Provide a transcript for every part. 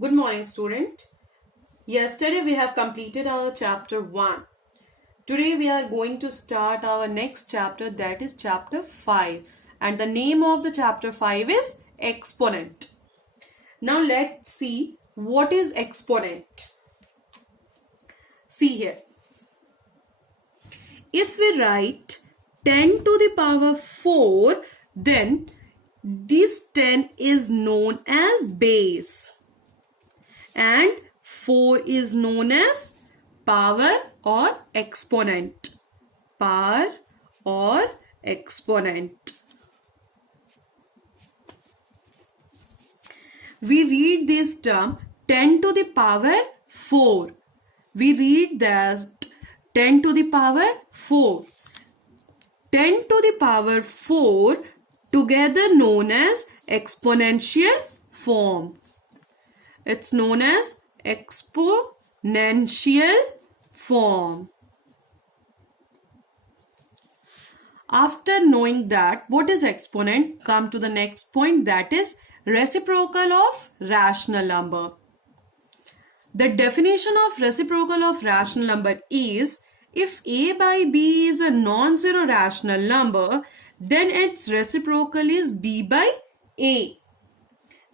Good morning, student. Yesterday we have completed our chapter 1. Today we are going to start our next chapter, that is chapter 5. And the name of the chapter 5 is exponent. Now let's see what is exponent. See here. If we write 10 to the power 4, then this 10 is known as base. And 4 is known as power or exponent. Power or exponent. We read this term 10 to the power 4. We read that 10 to the power 4. 10 to the power 4 together known as exponential form. It's known as exponential form. After knowing that what is exponent, come to the next point, that is reciprocal of rational number. The definition of reciprocal of rational number is if a by b is a non-zero rational number, then its reciprocal is b by a.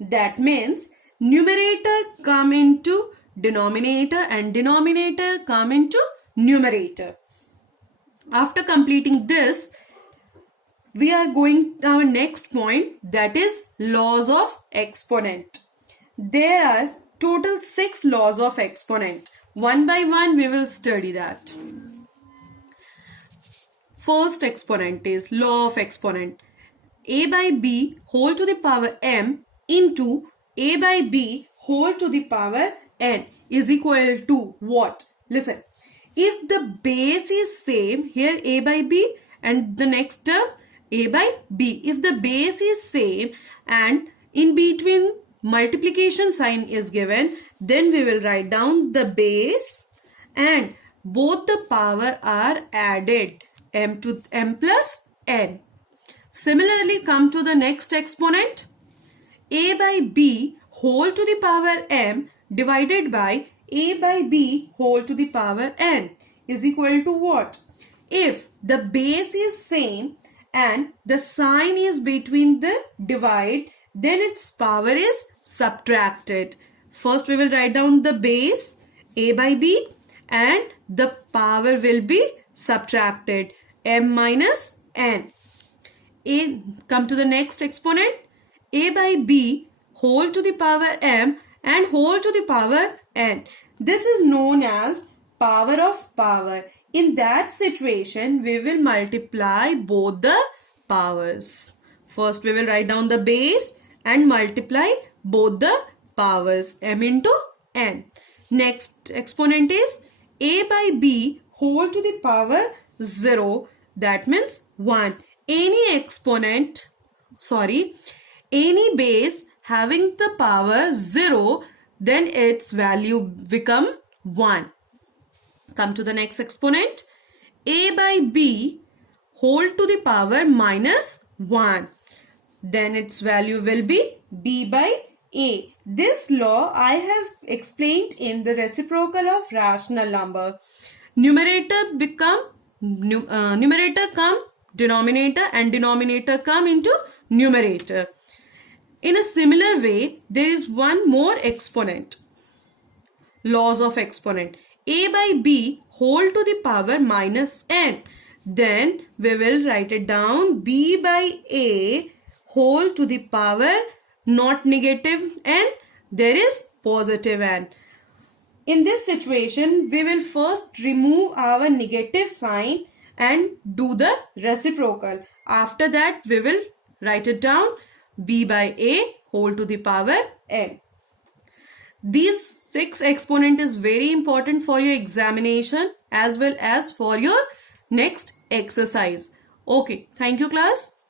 That means numerator come into denominator and denominator come into numerator. After completing this, we are going to our next point, that is laws of exponent. There are total 6 laws of exponent. One by one we will study that. First exponent is law of exponent. A by b whole to the power m into a by b whole to the power n is equal to what? Listen. If the base is same, here a by b and the next term a by b. If the base is same and in between multiplication sign is given, then we will write down the base and both the power are added, m to m plus n. Similarly, come to the next exponent. A by b whole to the power m divided by a by b whole to the power n is equal to what? If the base is same and the sign is between the divide, then its power is subtracted. First we will write down the base a by b and the power will be subtracted, m minus n. Come to the next exponent. A by b whole to the power m and whole to the power n. This is known as power of power. In that situation, we will multiply both the powers. First, we will write down the base and multiply both the powers, m into n. Next exponent is a by b whole to the power 0. That means 1. Any base having the power 0, then its value become 1. Come to the next exponent. A by b whole to the power minus 1. Then its value will be b by a. This law I have explained in the reciprocal of rational number. Numerator come denominator and denominator come into numerator. In a similar way, there is one more exponent. Laws of exponent. A by b whole to the power minus n. Then we will write it down b by a whole to the power not negative n, there is positive n. In this situation, we will first remove our negative sign and do the reciprocal. After that, we will write it down b by a whole to the power n. These 6 exponent is very important for your examination as well as for your next exercise. Okay, thank you class.